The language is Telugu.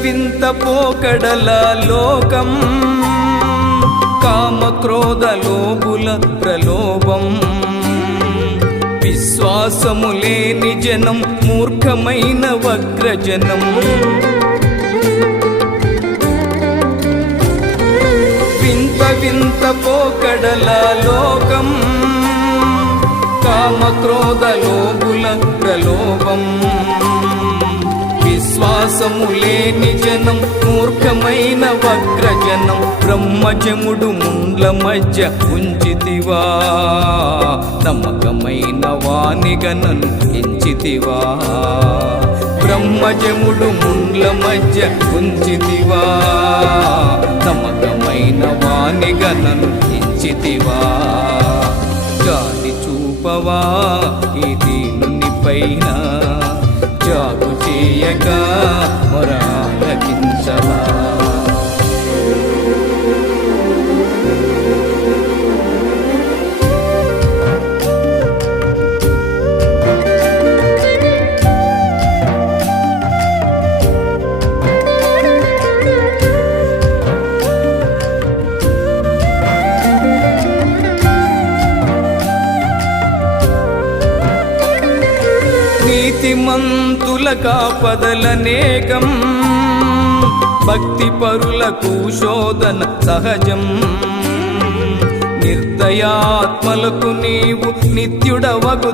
వింత పోకడల లోకం కామక్రోధ లోపుల ప్రలోభం. విశ్వాసము లేని జనం మూర్ఖమైన వక్రజనం. వింత వింత పోకడల లోకం కామక్రోధ లోపుల ప్రలోభం. విశ్వాసము లేని జనం మూర్ఖమైన వక్రజనం. బ్రహ్మజముడు ముండ్ల మధ్య ఉంచితివా? నమ్మకమైన వానిగనను ఎంచితివా? బ్రహ్మజముడు ముండ్ల మధ్య ఉంచితివా? నమ్మకమైన వానిగనను ఎంచితివా? గాలి చూపవా ఈ దీనుని పైన? జాగు చేయక మొరాలకించవా? నీతిమంతుల కాపదలనేకం భక్తి పరులకు శోధన సహజం. నిర్దయాత్మలకు నీవు నిత్యుడవగు